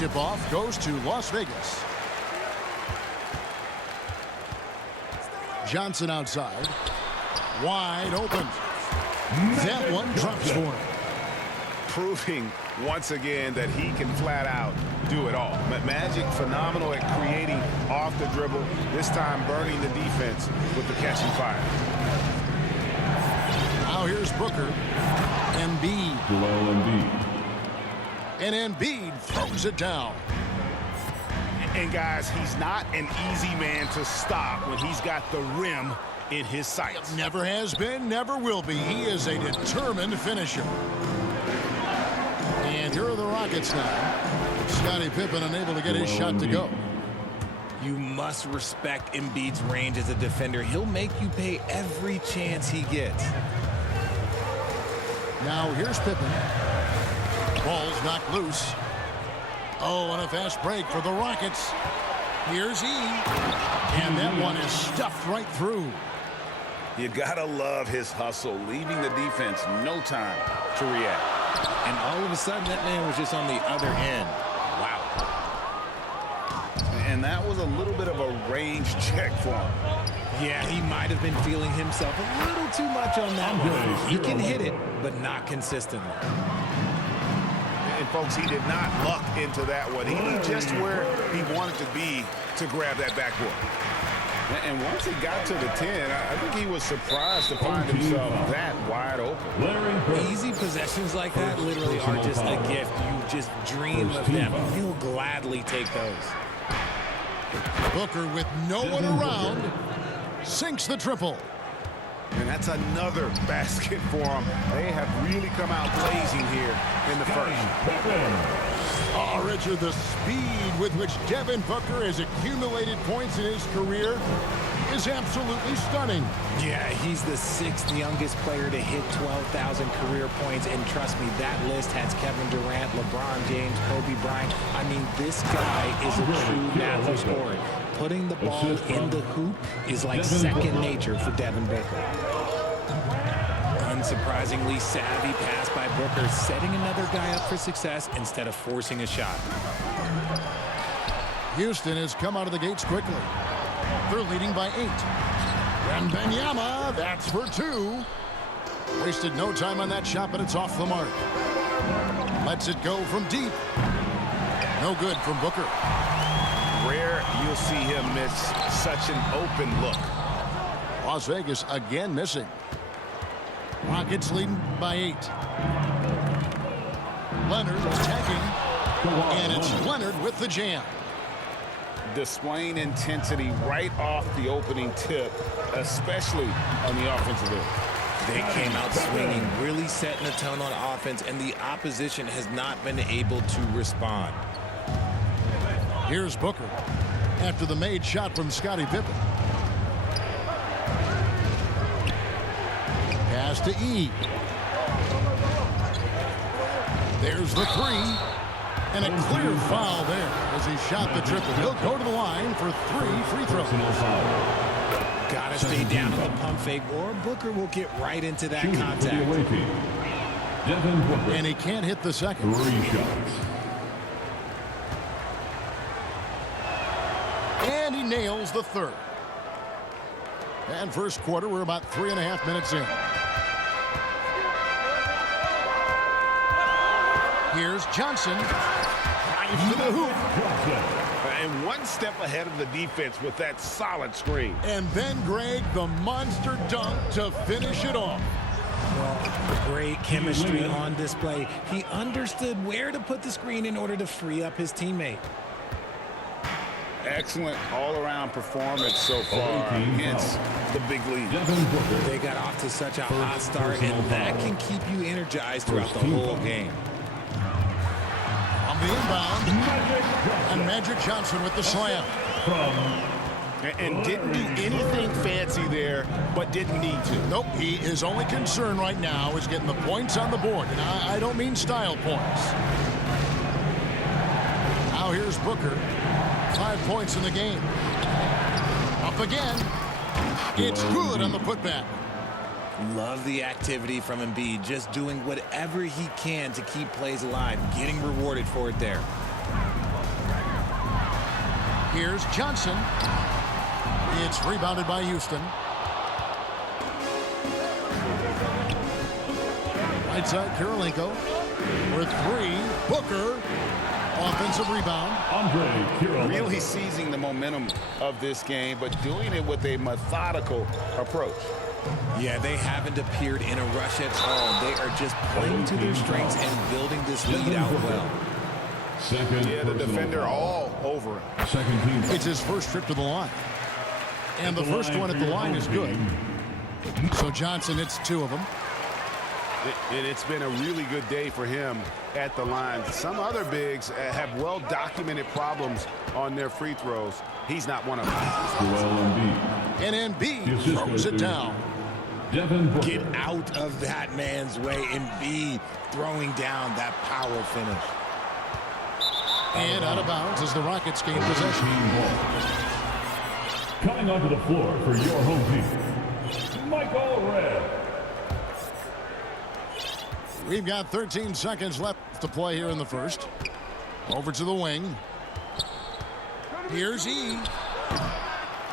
tip-off goes to Las Vegas. Johnson outside. Wide open. That one drops for him. Proving once again that he can flat out do it all. Magic phenomenal at creating off the dribble. This time burning the defense with the catch and fire. Now here's Booker. Embiid. Joel Embiid. And Embiid throws it down. And guys, he's not an easy man to stop when he's got the rim in his sights. Never has been, never will be. He is a determined finisher. And here are the Rockets now. Scottie Pippen unable to get his shot to go. You must respect Embiid's range as a defender. He'll make you pay every chance he gets. Now here's Pippen. Ball's knocked loose. Oh, and a fast break for the Rockets. Here's E. And that one is stuffed right through. You gotta love his hustle, leaving the defense no time to react. And all of a sudden, that man was just on the other end. Wow. And that was a little bit of a range check for him. Yeah, he might have been feeling himself a little too much on that one. He can hit it, but not consistently. And folks, he did not luck into that one. He knew just where he wanted to be to grab that backboard. And once he got to the 10, I think he was surprised to find himself that wide open. Easy possessions like that literally are just a gift. You just dream of them. He'll gladly take those. Booker with no one around sinks the triple. And that's another basket for him. They have really come out blazing here in the first. Oh, Richard, the speed with which Devin Booker has accumulated points in his career is absolutely stunning. Yeah, he's the 6th youngest player to hit 12,000 career points. And trust me, that list has Kevin Durant, LeBron James, Kobe Bryant. I mean, this guy is a true natural scorer. Putting the ball in the hoop is like second nature for Devin Booker. Unsurprisingly savvy pass by Booker, setting another guy up for success instead of forcing a shot. Houston has come out of the gates quickly. They're leading by 8. And Benyama, that's for 2. Wasted no time on that shot, but it's off the mark. Lets it go from deep. No good from Booker. Rare you'll see him miss such an open look. Las Vegas again missing. Rockets leading by 8. Leonard attacking. And it's Leonard with the jam. Displaying intensity right off the opening tip, especially on the offensive end. They came out swinging, really setting the tone on offense, and the opposition has not been able to respond. Here's Booker after the made shot from Scottie Pippen. Pass to E. There's the 3. And a clear foul there as he shot the triple. He'll go to the line for 3 free throws. Gotta stay down on the pump fake, or Booker will get right into that contact. And he can't hit the second. 3 shots. And he nails the third. And first quarter, we're about 3.5 minutes in. Here's Johnson. Drives to the hoop. And one step ahead of the defense with that solid screen. And then Greg, the monster dunk to finish it off. Well, great chemistry on display. He understood where to put the screen in order to free up his teammate. Excellent all-around performance so far against the big lead. They got off to such a hot start, and that can keep you energized throughout the whole game. On the inbound, and Magic Johnson with the slam. And didn't do anything fancy there, but didn't need to. Nope, his only concern right now is getting the points on the board. And I don't mean style points. Now here's Booker. 5 points in the game. Up again. It's good on the putback. Love the activity from Embiid, just doing whatever he can to keep plays alive, getting rewarded for it there. Here's Johnson. It's rebounded by Houston. Right side, Karolinko. For three, Booker. Offensive rebound. Really seizing the momentum of this game, but doing it with a methodical approach. Yeah, they haven't appeared in a rush at all. They are just playing to their strengths and building this lead out well. Yeah, the defender all over him. It's his first trip to the line. And the first one at the line is good. So Johnson hits two of them. It's been a really good day for him at the line. Some other bigs have well-documented problems on their free throws. He's not one of them. And Embiid throws it down. Get out of that man's way. Embiid throwing down that power finish. And out of bounds as the Rockets gain possession. Coming onto the floor for your home team, Michael Redd. We've got 13 seconds left to play here in the first. Over to the wing. Here's E.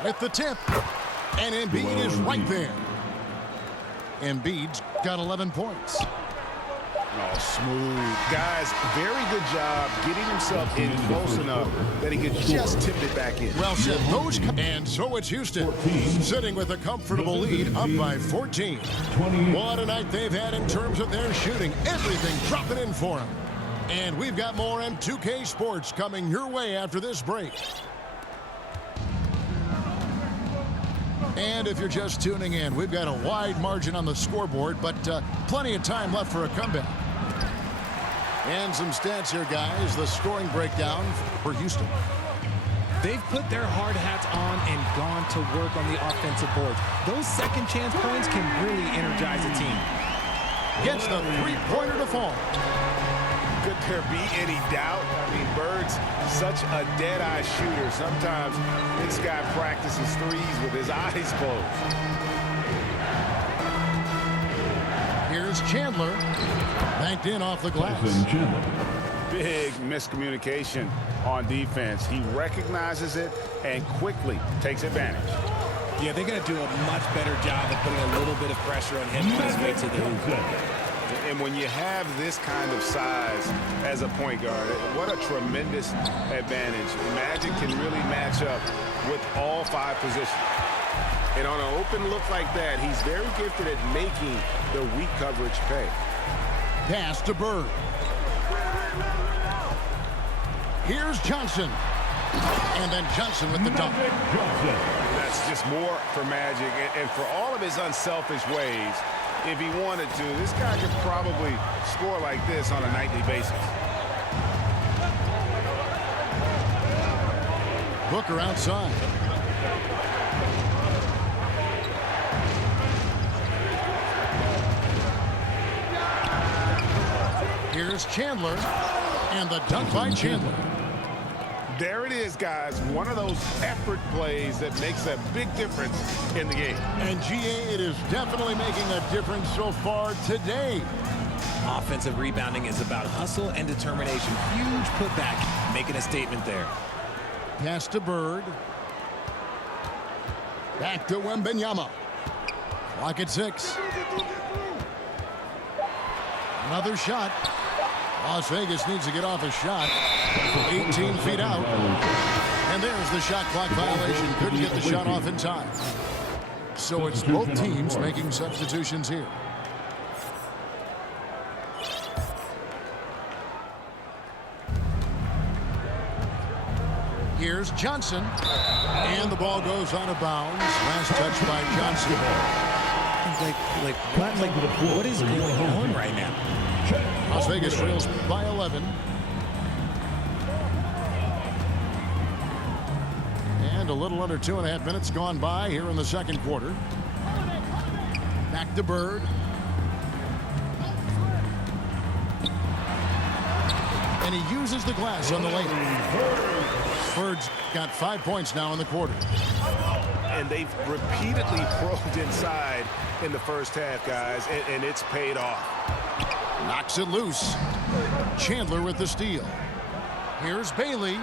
With the tip. And Embiid is right there. Embiid's got 11 points. Oh, smooth. Guys, very good job getting himself in close enough that he could just tip it back in. Well said. And so it's Houston sitting with a comfortable lead up by 14. What a night they've had in terms of their shooting. Everything dropping in for them. And we've got more M2K Sports coming your way after this break. And if you're just tuning in, we've got a wide margin on the scoreboard, but plenty of time left for a comeback. And some stats here, guys. The scoring breakdown for Houston. They've put their hard hats on and gone to work on the offensive boards. Those second chance points can really energize a team. Gets the three-pointer to fall. Could there be any doubt? I mean, Bird's such a dead-eye shooter. Sometimes this guy practices threes with his eyes closed. Here's Chandler. Banked in off the glass. Big miscommunication on defense. He recognizes it and quickly takes advantage. Yeah, they're going to do a much better job of putting a little bit of pressure on him on his way to the hoop. And when you have this kind of size as a point guard, what a tremendous advantage. Magic can really match up with all five positions. And on an open look like that, he's very gifted at making the weak coverage pay. Pass to Bird. Here's Johnson. And then Johnson with the dunk. That's just more for Magic. And for all of his unselfish ways, if he wanted to, this guy could probably score like this on a nightly basis. Booker outside. Here's Chandler. And the dunk by Chandler. There it is, guys. One of those effort plays that makes a big difference in the game. And GA, it is definitely making a difference so far today. Offensive rebounding is about hustle and determination. Huge putback, making a statement there. Pass to Bird. Back to Wembanyama. Clock at 6. Another shot. Las Vegas needs to get off a shot. 18 feet out. And there's the shot clock violation. Couldn't get the shot off in time. So it's both teams making substitutions here. Here's Johnson. And the ball goes out of bounds. Last touch by Johnson. What is going on right now? Las Vegas trails by 11. And a little under 2.5 minutes gone by here in the second quarter. Back to Bird. And he uses the glass on the lane. Bird's got 5 points now in the quarter. And they've repeatedly probed inside in the first half, guys, and it's paid off. Knocks it loose. Chandler with the steal. Here's Bailey.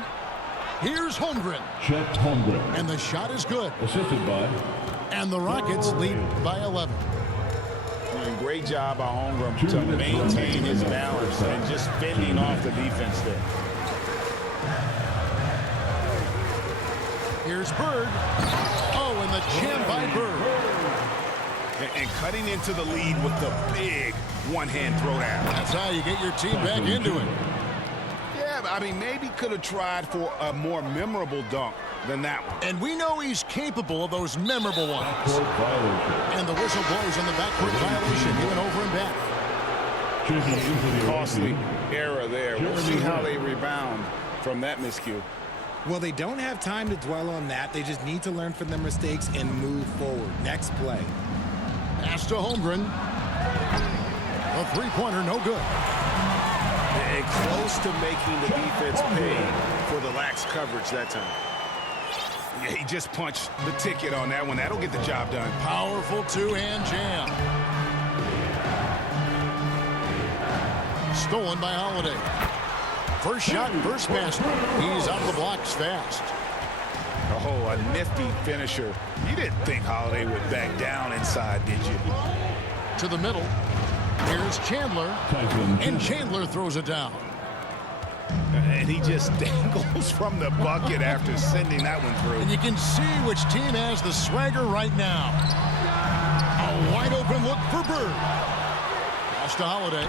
Here's Holmgren. Chet Holmgren. And the shot is good. Assisted by And the Rockets lead by 11. Doing great job by Holmgren to maintain his balance and just fending off the defense there. Here's Bird. Oh, and the jam by Bird. And cutting into the lead with the big one-hand throwdown. That's how you get your team back into it. Yeah, but I mean, maybe could have tried for a more memorable dunk than that one. And we know he's capable of those memorable ones. And the whistle blows on the backcourt violation. He went over and back. Costly error there. We'll see how they rebound from that miscue. Well, they don't have time to dwell on that. They just need to learn from their mistakes and move forward. Next play. Pass to Holmgren. A three-pointer, no good. And close to making the defense pay for the lax coverage that time. Yeah, he just punched the ticket on that one. That'll get the job done. Powerful two-hand jam. Stolen by Holiday. First shot, first basket. He's out of the blocks fast. Oh, a nifty finisher. You didn't think Holiday would back down inside, did you? To the middle. Here's Chandler. And Chandler throws it down. And he just dangles from the bucket after sending that one through. And you can see which team has the swagger right now. A wide open look for Bird. Pass to Holiday.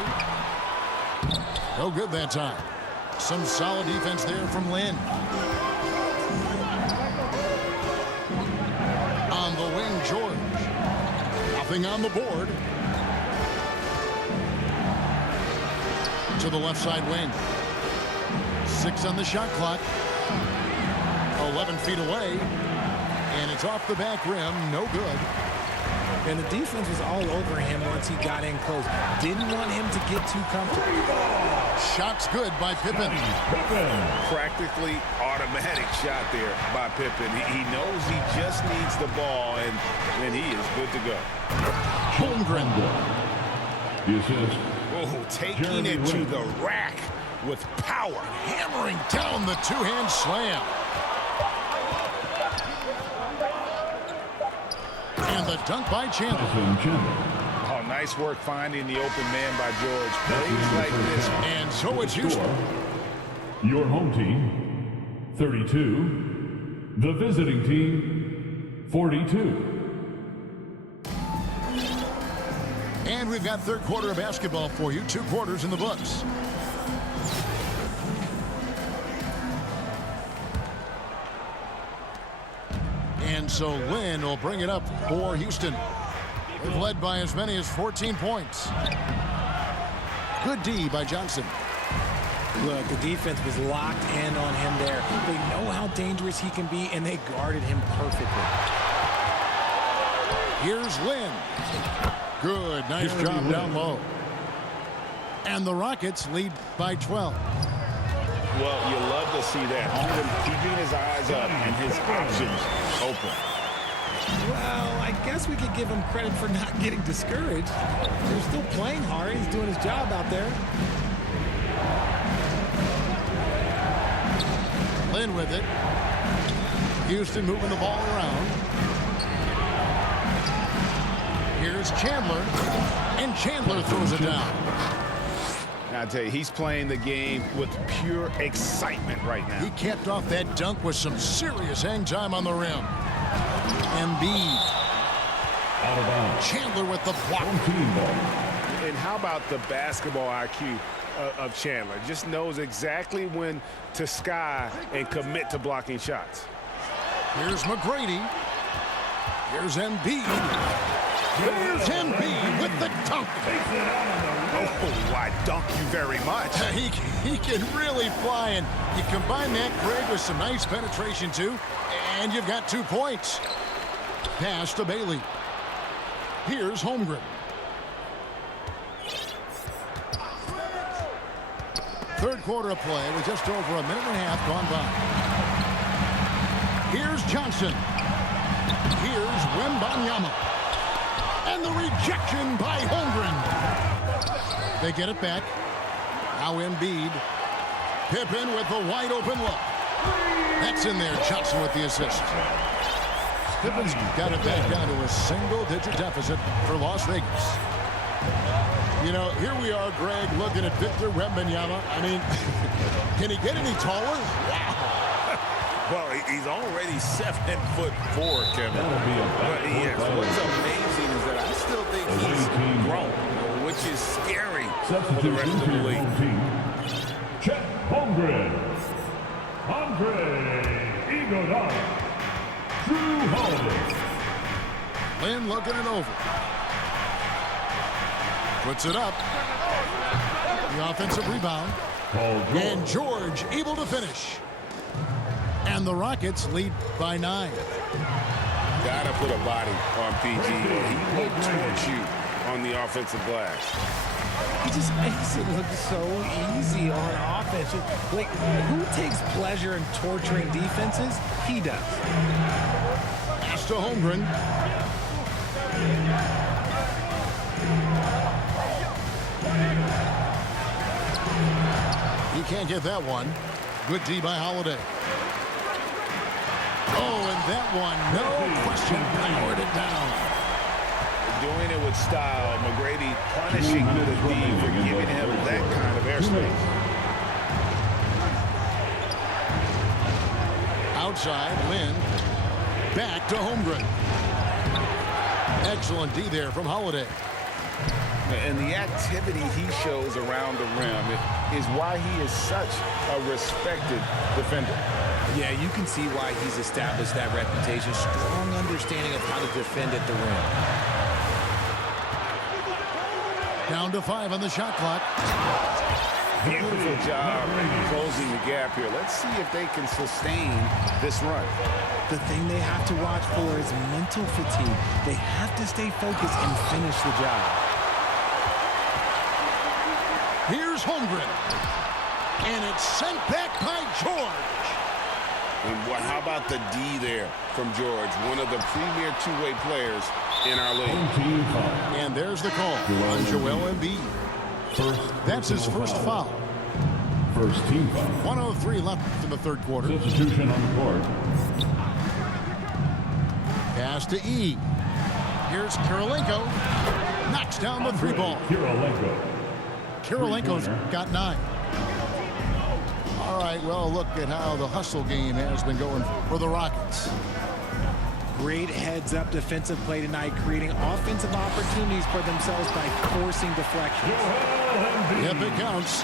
No good that time. Some solid defense there from Lynn. On the wing, George. Nothing on the board. To the left side wing. 6 on the shot clock. 11 feet away. And it's off the back rim. No good. And the defense was all over him once he got in close. Didn't want him to get too comfortable. Shot's good by Pippen. Practically automatic shot there by Pippen. He knows he just needs the ball, and he is good to go. Holmgren. The assist. Oh, taking it to the rack with power. Hammering down the two-hand slam. And the dunk by Chandler. Oh, nice work finding the open man by George. Plays like this. And so it's Houston. Your home team, 32. The visiting team, 42. And we've got third quarter of basketball for you. 2 quarters in the books. And so Lynn will bring it up for Houston. They've led by as many as 14 points. Good D by Johnson. Look, the defense was locked in on him there. They know how dangerous he can be, and they guarded him perfectly. Here's Lynn. Good. Nice job down low. And the Rockets lead by 12. Well, you love to see that. Holmgren keeping his eyes up and his options open. Well, I guess we could give him credit for not getting discouraged. They're still playing hard. He's doing his job out there. Lynn with it. Houston moving the ball around. Here's Chandler. And Chandler throws it down. I tell you, he's playing the game with pure excitement right now. He capped off that dunk with some serious hang time on the rim. Embiid. Out of bounds. Chandler with the block. And how about the basketball IQ of Chandler? Just knows exactly when to sky and commit to blocking shots. Here's McGrady. Here's Embiid. Here's Embiid with the dunk. Oh, I dunk you very much. He can really fly, and you combine that, Greg, with some nice penetration, too, and you've got 2 points. Pass to Bailey. Here's Holmgren. Third quarter of play with just over a minute and a half gone by. Here's Johnson. Here's Wembanyama. And the rejection by Holmgren. They get it back. Now Embiid. Pippen with the wide open look. That's in there. Johnson with the assist. Stevens got it back down to a single-digit deficit for Las Vegas. You know, here we are, Greg, looking at Victor Wembanyama. I mean, can he get any taller? Wow. Well, he's already 7'4", Kevin. But yes, what's amazing is that I still think he's grown, which is scary for the rest of the league. Chet Holmgren. Andre Iguodala. Drew Holiday. Lynn looking it over. Puts it up. The offensive rebound. And George able to finish. And the Rockets lead by 9. Gotta put a body on PG. He will torch you on the offensive glass. He just makes it look so easy on offense. Like, who takes pleasure in torturing defenses? He does. Pass to Holmgren. He can't get that one. Good D by Holiday. Oh, and that one, no question, powered it down. Doing it with style. McGrady punishing the D for giving him that kind of airspace. Outside, Lynn. Back to Holmgren. Excellent D there from Holiday. And the activity he shows around the rim is why he is such a respected defender. Yeah, you can see why he's established that reputation. Strong understanding of how to defend at the rim. Down to 5 on the shot clock. Beautiful job closing the gap here. Let's see if they can sustain this run. The thing they have to watch for is mental fatigue. They have to stay focused and finish the job. Here's Holmgren. And it's sent back by George. And how about the D there from George, one of the premier two-way players in our league. And there's the call on Joel Embiid. That's his first foul. First team foul. 1:03 left in the third quarter. Substitution on the court. Pass to E. Here's Kirilenko. Knocks down the three ball. Kirilenko's got 9. All right, well, look at how the hustle game has been going for the Rockets. Great heads-up defensive play tonight, creating offensive opportunities for themselves by forcing deflections. Yep, it counts.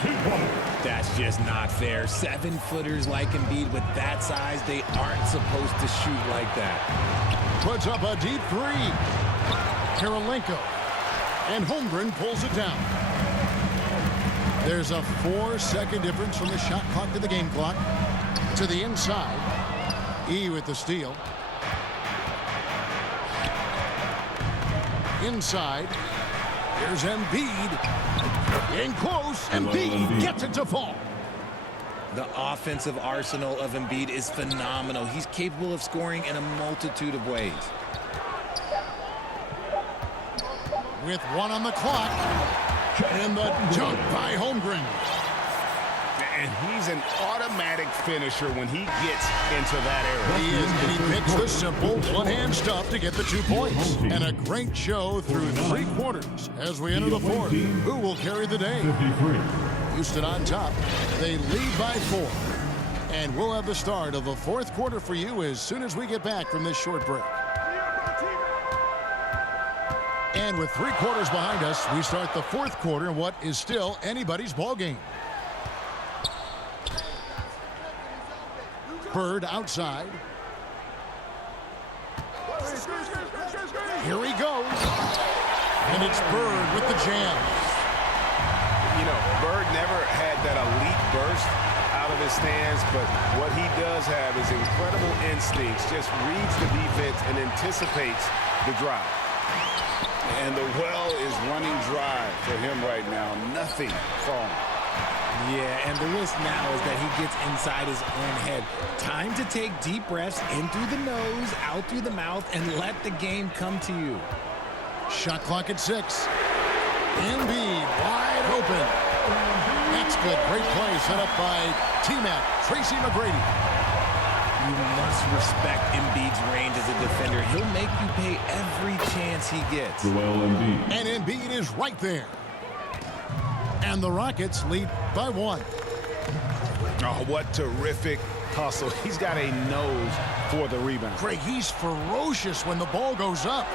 That's just not fair. 7-footers like Embiid with that size, they aren't supposed to shoot like that. Puts up a deep 3. Kirilenko. And Holmgren pulls it down. There's a 4-second difference from the shot clock to the game clock. To the inside. E with the steal. Inside. Here's Embiid. In close. Embiid gets it to fall. The offensive arsenal of Embiid is phenomenal. He's capable of scoring in a multitude of ways. With 1 on the clock. And the dunk by Holmgren. And he's an automatic finisher when he gets into that area. He is, and he picks the simple one-hand stuff to get the 2 points. And a great show through 3 quarters as we enter the fourth. Who will carry the day? Houston on top. They lead by 4. And we'll have the start of the fourth quarter for you as soon as we get back from this short break. And with 3 quarters behind us, we start the fourth quarter in what is still anybody's ball game. Bird outside. Here he goes. And it's Bird with the jam. You know, Bird never had that elite burst out of his stance, but what he does have is incredible instincts, just reads the defense and anticipates the drive. And the well is running dry for him right now. Nothing falling. Yeah, and the risk now is that he gets inside his own head. Time to take deep breaths in through the nose, out through the mouth, and let the game come to you. Shot clock at 6. Embiid wide open. That's good. Great play set up by T-Mac, Tracy McGrady. You must respect Embiid's range as a defender. He'll make you pay every chance he gets. Joel Embiid. And Embiid is right there. And the Rockets lead by 1. Oh, what terrific hustle. He's got a nose for the rebound. Craig, he's ferocious when the ball goes up.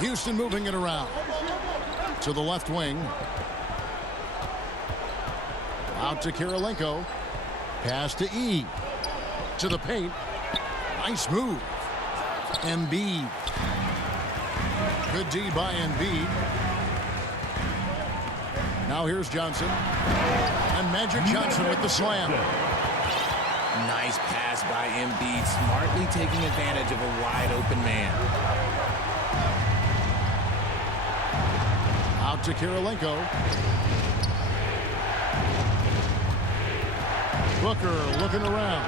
Houston moving it around to the left wing. Out to Kirilenko. Pass to E. To the paint. Nice move. Embiid. Good D by Embiid. Now here's Johnson. And Magic Johnson with the slam. Nice pass by Embiid, smartly taking advantage of a wide open man. Out to Kirilenko. Booker looking around.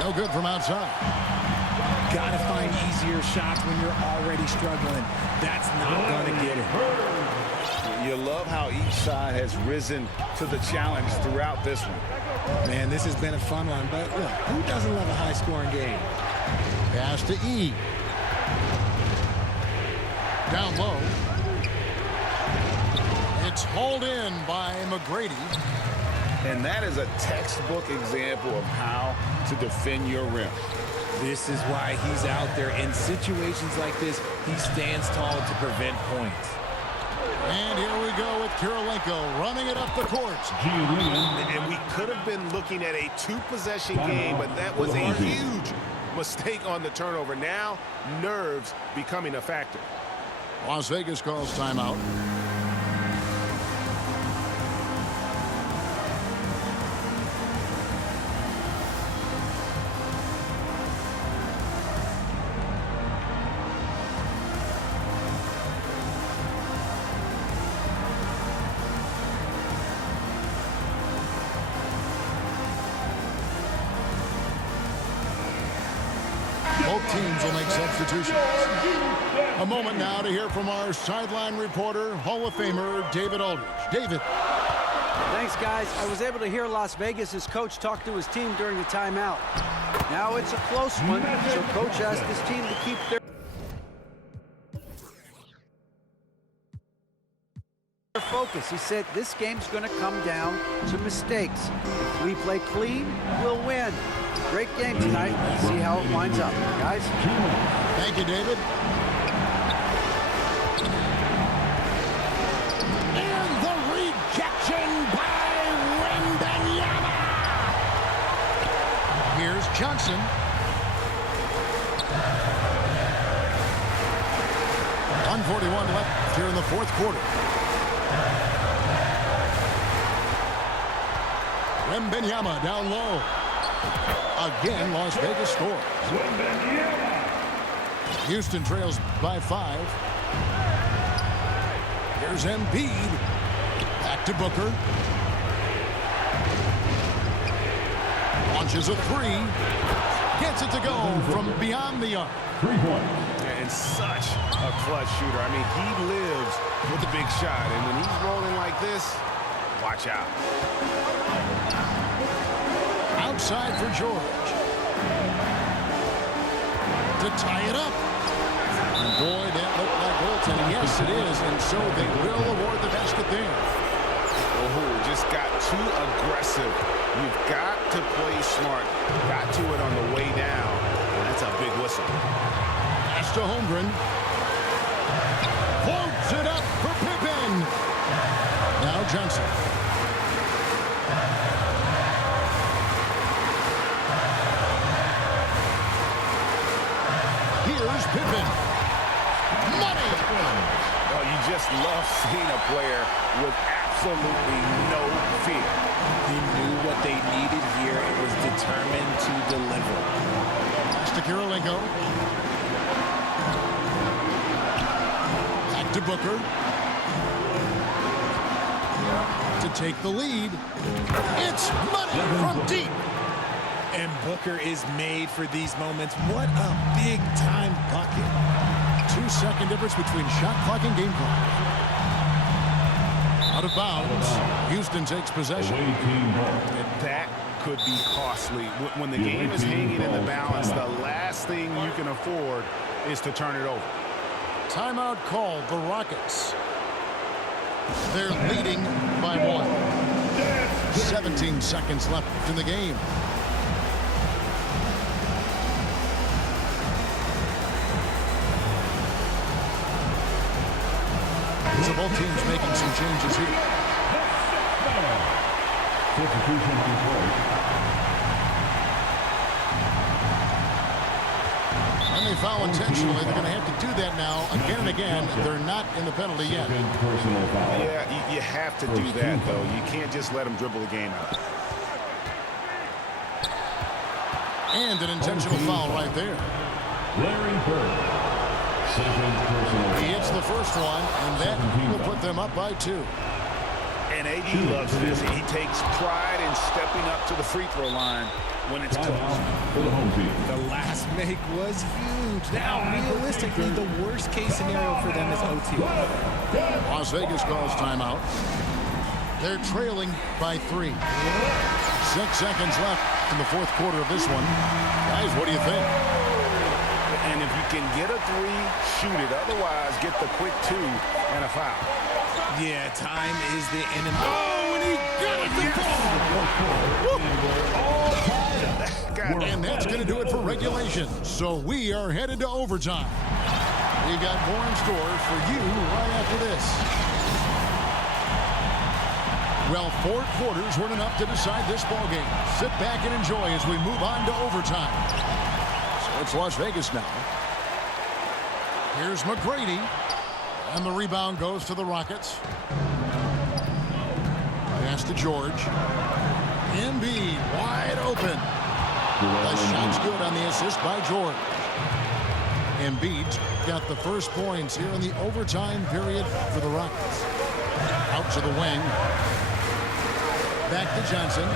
No good from outside. Gotta find easier shots when you're already struggling. That's not gonna get it. You love how each side has risen to the challenge throughout this one. Man, this has been a fun one, but look, who doesn't love a high-scoring game? Pass to E. Down low. It's hauled in by McGrady. And that is a textbook example of how to defend your rim. This is why he's out there. In situations like this, he stands tall to prevent points. And here we go with Kirilenko running it up the court. And we could have been looking at a 2-possession game, but that was a huge mistake on the turnover. Now, nerves becoming a factor. Las Vegas calls timeout. Both teams will make substitutions. A moment now to hear from our sideline reporter, Hall of Famer David Aldridge. David. Thanks, guys. I was able to hear Las Vegas' coach talk to his team during the timeout. Now it's a close one, so coach asked his team to keep their focus. He said this game's going to come down to mistakes. If we play clean, we'll win. Great game tonight. Let's see how it winds up, guys. Thank you, David. And the rejection by Wembanyama. Here's Johnson. .141 left here in the fourth quarter. Wembanyama down low. Again, Las Vegas scores. Houston trails by 5. Here's Embiid. Back to Booker. Launches a 3. Gets it to go from beyond the arc. 3 points. And such a clutch shooter. I mean, he lives with the big shot. And when he's rolling like this, watch out. Outside for George. To tie it up. And boy, that looked like goaltending. Yes, it is. And so they will award the basket there. Oh, just got too aggressive. You've got to play smart. Got to it on the way down. And that's a big whistle. Pass to Holmgren. Floats it up for Pippen. Now Johnson. Here's Pippen. Money. Oh, you just love seeing a player with absolutely no fear. He knew what they needed here and was determined to deliver. Pass to Kirilenko. Back to Booker. To take the lead. It's money from deep. And Booker is made for these moments. What a big-time bucket. 2-second difference between shot clock and game clock. Out of bounds. Houston takes possession. Away team ball. And that could be costly. When the game is hanging in the balance, the last thing you can afford is to turn it over. Timeout called, the Rockets. They're leading by 1. 17 seconds left in the game. So both teams making some changes here. Substitution on the play. And they foul intentionally. They're going to have to do that now again and again. They're not in the penalty yet. Personal foul. Yeah, you have to do that, though. You can't just let them dribble the game out. And an intentional foul right there. Larry Bird. Second personal. He hits the first one, and that will put them up by 2. And AD loves this. He takes pride in stepping up to the free throw line when it's close. For the home team. The last make was huge. Now, realistically, the worst-case scenario for them is OT. Las Vegas calls timeout. They're trailing by 3. 6 seconds left in the fourth quarter of this one. Guys, what do you think? And if you can get a 3, shoot it. Otherwise, get the quick 2 and a foul. Yeah, time is the enemy. Oh, and he got it. And that's going to do it for regulation. So we are headed to overtime. We've got more in store for you right after this. Well, 4 quarters weren't enough to decide this ballgame. Sit back and enjoy as we move on to overtime. So it's Las Vegas now. Here's McGrady. And the rebound goes to the Rockets. Pass to George. Embiid wide open. The shot's good on the assist by George. Embiid's got the first points here in the overtime period for the Rockets. Out to the wing. Back to Johnson.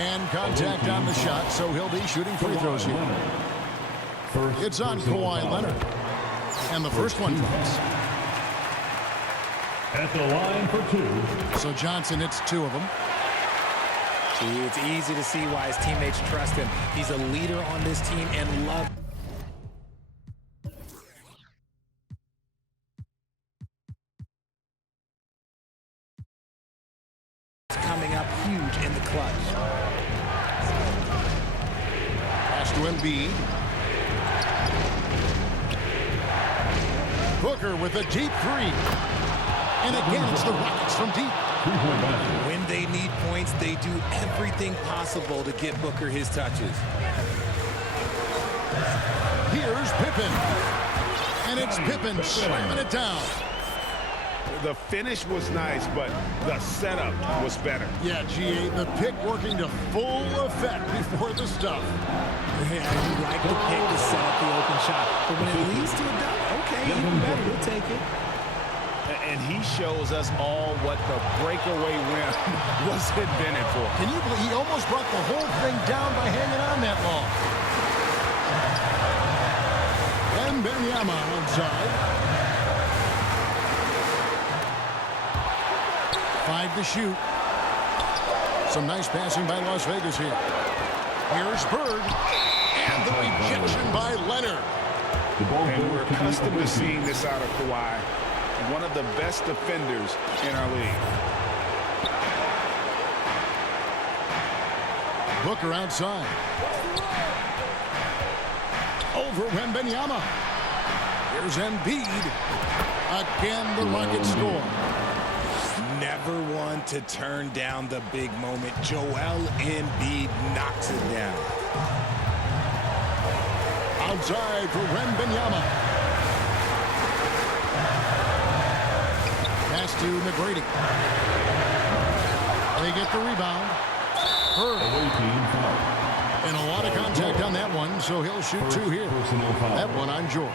And contact on the shot, so he'll be shooting free throws here. It's on Kawhi Leonard. And the first one drops. At the line for 2. So Johnson hits 2 of them. See, it's easy to see why his teammates trust him. He's a leader on this team and love. Coming up huge in the clutch. Pass to Embiid. Booker with a deep 3. And again, it's the Rockets from deep. When they need points, they do everything possible to get Booker his touches. Here's Pippen. And it's Pippen slamming it down. The finish was nice, but the setup was better. Yeah, GA, the pick working to full effect before the stuff. Yeah, you like the pick to set up the open shot. But when it leads to a dunk, okay, even better, we'll take it. And he shows us all what the breakaway rim was invented for. Can you believe he almost brought the whole thing down by hanging on that long? And Benyama outside. 5 to shoot. Some nice passing by Las Vegas here. Here's Bird. And the rejection by Leonard. And we're accustomed to seeing this out of Kawhi. One of the best defenders in our league. Booker outside. Over Wembanyama. Here's Embiid. Again, the Rockets score. Never one to turn down the big moment. Joel Embiid knocks it down. Outside for Wembanyama. Pass to McGrady. They get the rebound. Bird. And a lot of contact on that one, so he'll shoot 2 here. That one on George.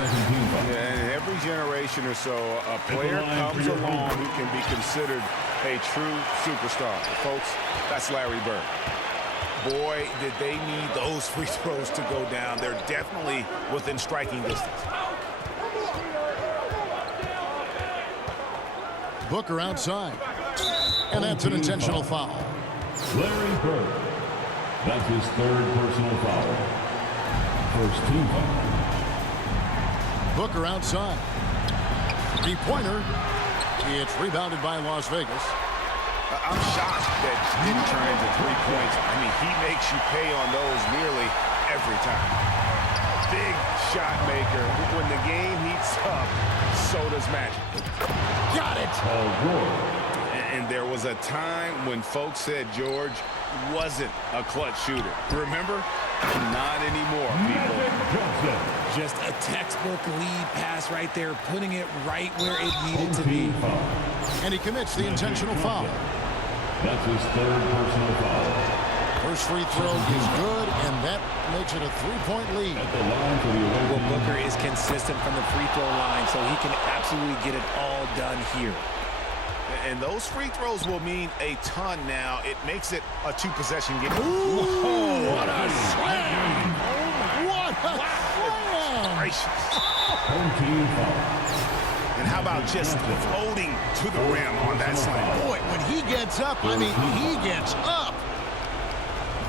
And every generation or so, a player comes along who can be considered a true superstar. Folks, that's Larry Bird. Boy, did they need those free throws to go down. They're definitely within striking distance. Booker outside. And that's an intentional foul. Larry Bird. That's his third personal foul. First team foul. Booker outside. Three-pointer. It's rebounded by Las Vegas. I'm shocked that didn't turn into 3 points. I mean, he makes you pay on those nearly every time. Big shot maker. When the game heats up, so does magic. Got it. Paul George. And there was a time when folks said George wasn't a clutch shooter. Remember? Not anymore, people. Johnson. Just a textbook lead pass right there, putting it right where it needed to be. And he commits the intentional foul. That's his third personal foul. First free throw is good, and that makes it a 3-point lead. At the line for the away Well, team. Booker is consistent from the free throw line, so he can absolutely get it all done here. And those free throws will mean a ton now. It makes it a 2-possession game. Ooh, what a slam! What a slam! Gracious. Home team foul. And how about just floating to the rim on that slam? Boy, when he gets up, I mean, he gets up.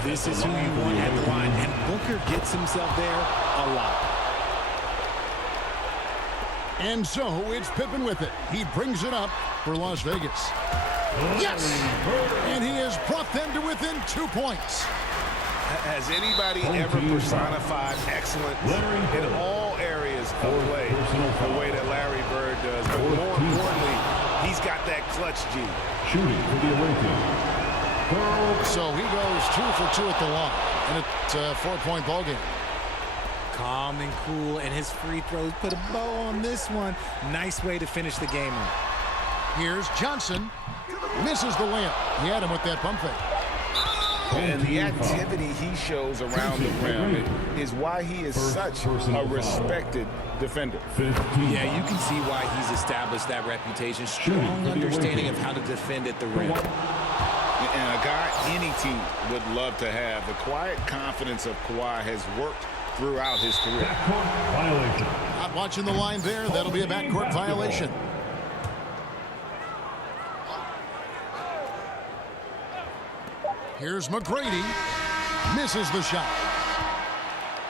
This is who you want at the line, and Booker gets himself there a lot. And so it's Pippen with it. He brings it up for Las Vegas. Yes! And he has brought them to within 2 points. Has anybody ever personified excellence in all areas of play the way that Larry Bird does? But more importantly, he's got that clutch G. Shooting for the away team. So he goes 2 for 2 at the line. And it's a 4-point ball game. Calm and cool, and his free throws put a bow on this one. Nice way to finish the game up. Here's Johnson. Misses the layup. He had him with that pump fake. And the activity he shows around the rim is why he is such a respected defender. Yeah, you can see why he's established that reputation. Strong understanding of how to defend at the rim. And a guy any team would love to have. The quiet confidence of Kawhi has worked throughout his career. Backcourt violation. Not watching the line there. That'll be a backcourt violation. Here's McGrady. Misses the shot.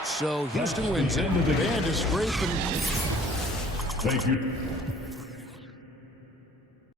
So Houston wins it. Band is scraping. Thank you.